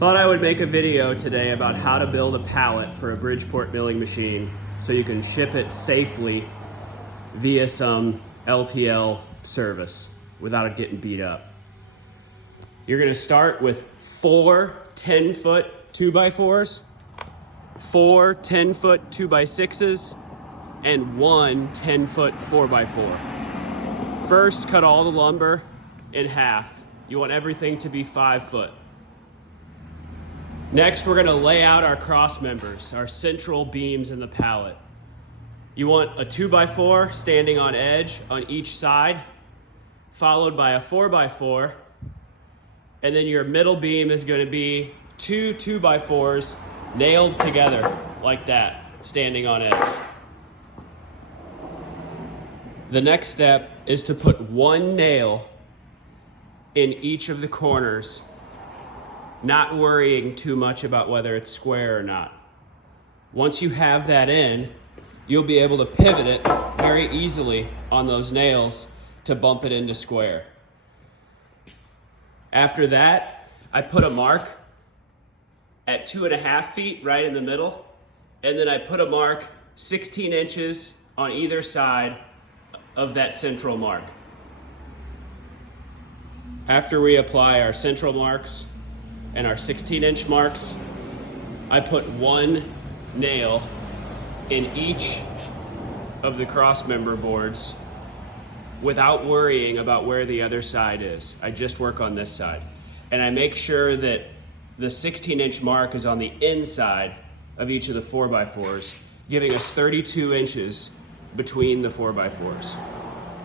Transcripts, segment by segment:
Thought I would make a video today about how to build a pallet for a Bridgeport milling machine so you can ship it safely via some LTL service without it getting beat up. You're gonna start with 4 10-foot 2x4s, 4 10-foot 2x6s, and 1 10-foot 4x4. First, cut all the lumber in half. You want everything to be 5 foot. Next, we're gonna lay out our cross members, our central beams in the pallet. You want a 2x4 standing on edge on each side, followed by a 4x4, and then your middle beam is gonna be 2 2x4s nailed together like that, standing on edge. The next step is to put 1 nail in each of the corners, not worrying too much about whether it's square or not. Once you have that in, you'll be able to pivot it very easily on those nails to bump it into square. After that, I put a mark at 2.5 feet right in the middle, and then I put a mark 16 inches on either side of that central mark. After we apply our central marks and our 16-inch marks, I put 1 nail in each of the cross member boards without worrying about where the other side is. I just work on this side. And I make sure that the 16-inch mark is on the inside of each of the 4x4s, giving us 32 inches between the 4x4s.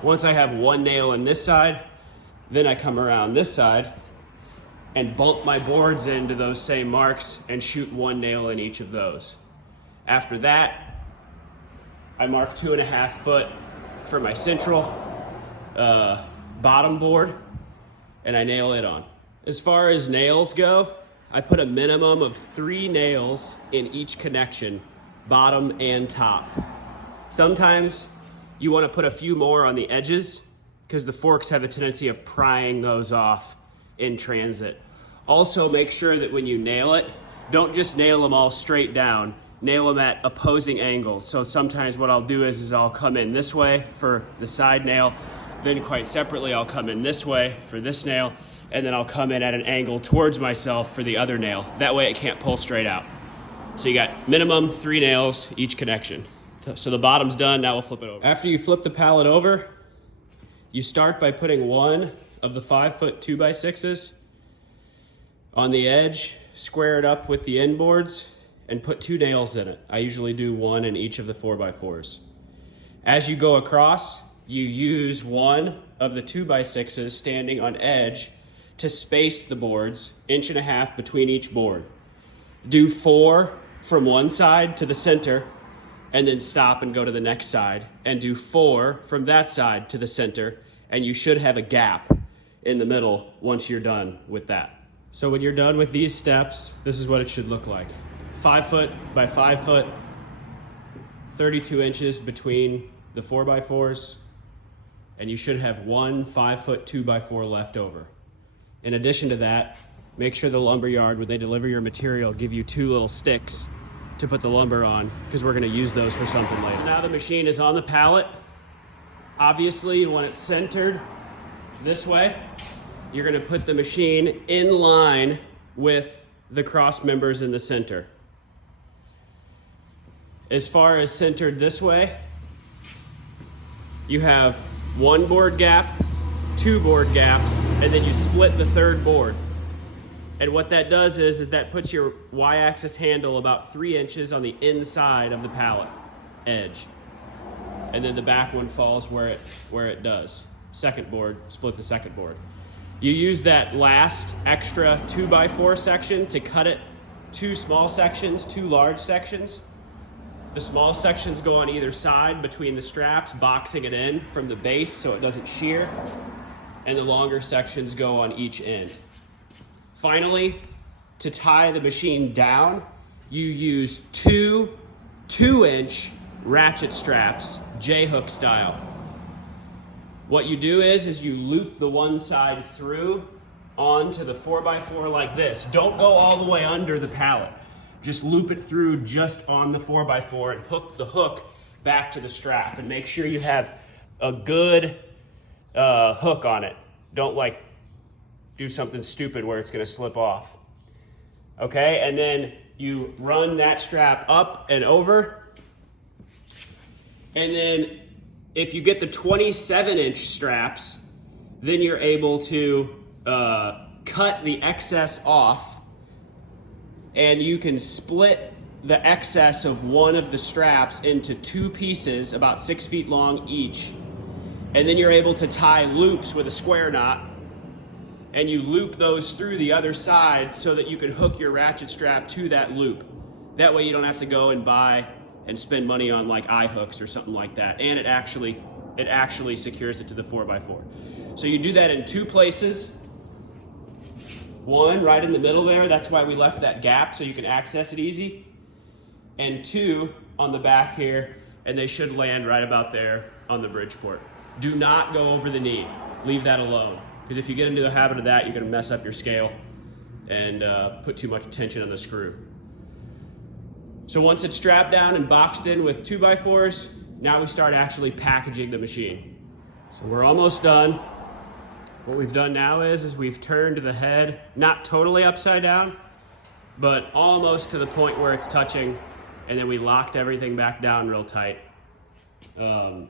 Once I have 1 nail in this side, then I come around this side and bump my boards into those same marks and shoot 1 nail in each of those. After that, I mark 2.5 foot for my central bottom board, and I nail it on. As far as nails go, I put a minimum of 3 nails in each connection, bottom and top. Sometimes you want to put a few more on the edges because the forks have a tendency of prying those off in transit. Also, make sure that when you nail it, don't just nail them all straight down, nail them at opposing angles. So sometimes what I'll do is I'll come in this way for the side nail, then quite separately I'll come in this way for this nail, and then I'll come in at an angle towards myself for the other nail. That way it can't pull straight out. So you got minimum 3 nails each connection. So the bottom's done, now we'll flip it over. After you flip the pallet over, you start by putting 1 of the 5-foot 2x6s on the edge, square it up with the end boards, and put 2 nails in it. I usually do 1 in each of the 4x4s. As you go across, you use 1 of the 2x6s standing on edge to space the boards 1.5 inches between each board. Do 4 from one side to the center, and then stop and go to the next side, and do 4 from that side to the center, and you should have a gap in the middle once you're done with that. So when you're done with these steps, this is what it should look like. 5 foot by 5 foot, 32 inches between the 4x4s, and you should have 1 5-foot 2x4 left over. In addition to that, make sure the lumber yard, when they deliver your material, give you 2 little sticks to put the lumber on, because we're gonna use those for something later. So now the machine is on the pallet. Obviously, you want it centered this way. You're gonna put the machine in line with the cross members in the center. As far as centered this way, you have 1 board gap, 2 board gaps, and then you split the 3rd board. And what that does is that puts your Y-axis handle about 3 inches on the inside of the pallet edge. And then the back one falls where it does. 2nd board, split the 2nd board. You use that last extra 2x4 section to cut it 2 small sections, 2 large sections. The small sections go on either side between the straps, boxing it in from the base so it doesn't shear. And the longer sections go on each end. Finally, to tie the machine down, you use 2 2-inch ratchet straps, J-hook style. What you do is you loop the one side through onto the 4x4 like this. Don't go all the way under the pallet. Just loop it through just on the 4x4 and hook the hook back to the strap, and make sure you have a good hook on it. Don't like do something stupid where it's gonna slip off. Okay, and then you run that strap up and over, and then if you get the 27-inch straps, then you're able to cut the excess off, and you can split the excess of one of the straps into 2 pieces about 6 feet long each. And then you're able to tie loops with a square knot, and you loop those through the other side so that you can hook your ratchet strap to that loop. That way you don't have to go and buy and spend money on like eye hooks or something like that. And it actually secures it to the 4x4. So you do that in 2 places. One right in the middle there, that's why we left that gap so you can access it easy. And 2 on the back here, and they should land right about there on the Bridgeport. Do not go over the knee. Leave that alone. Because if you get into the habit of that, you're gonna mess up your scale and put too much tension on the screw. So once it's strapped down and boxed in with 2x4s, now we start actually packaging the machine. So we're almost done. What we've done now is we've turned the head, not totally upside down, but almost to the point where it's touching, and then we locked everything back down real tight. The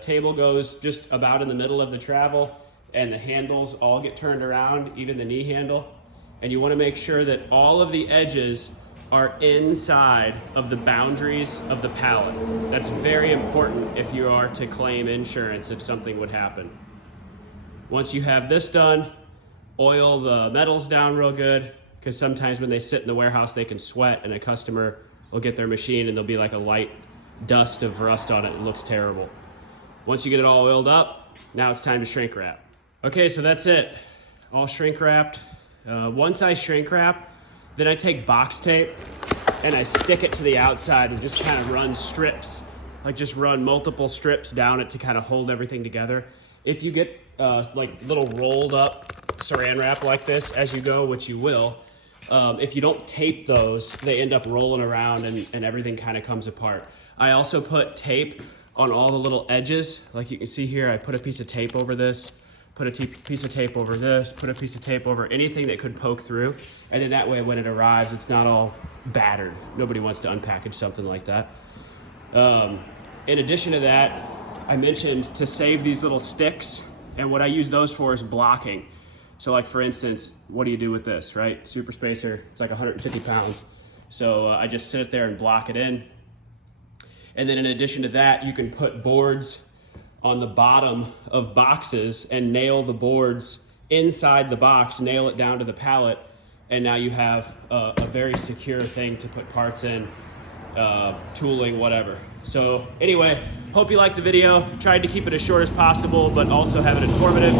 table goes just about in the middle of the travel, and the handles all get turned around, even the knee handle. And you want to make sure that all of the edges are inside of the boundaries of the pallet. That's very important if you are to claim insurance if something would happen. Once you have this done, oil the metals down real good, because sometimes when they sit in the warehouse they can sweat, and a customer will get their machine and there'll be like a light dust of rust on it. It looks terrible. Once you get it all oiled up, now it's time to shrink wrap. Okay, so that's it. All shrink wrapped. Once I shrink wrap, then I take box tape and I stick it to the outside and just kind of run strips, like just run multiple strips down it to kind of hold everything together. If you get like little rolled up saran wrap like this as you go, which you will, if you don't tape those, they end up rolling around and everything kind of comes apart. I also put tape on all the little edges. Like you can see here, I put a piece of tape over this, put a piece of tape over this, put a piece of tape over anything that could poke through. And then that way when it arrives, it's not all battered. Nobody wants to unpackage something like that. In addition to that, I mentioned to save these little sticks, and what I use those for is blocking. So like for instance, what do you do with this, right? Super spacer, it's like 150 pounds. So I just sit it there and block it in. And then in addition to that, you can put boards on the bottom of boxes and nail the boards inside the box, nail it down to the pallet, and now you have a very secure thing to put parts in, tooling, whatever. So anyway, hope you liked the video. Tried to keep it as short as possible, but also have it informative.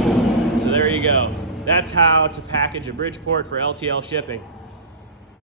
So there you go. That's how to package a Bridgeport for LTL shipping.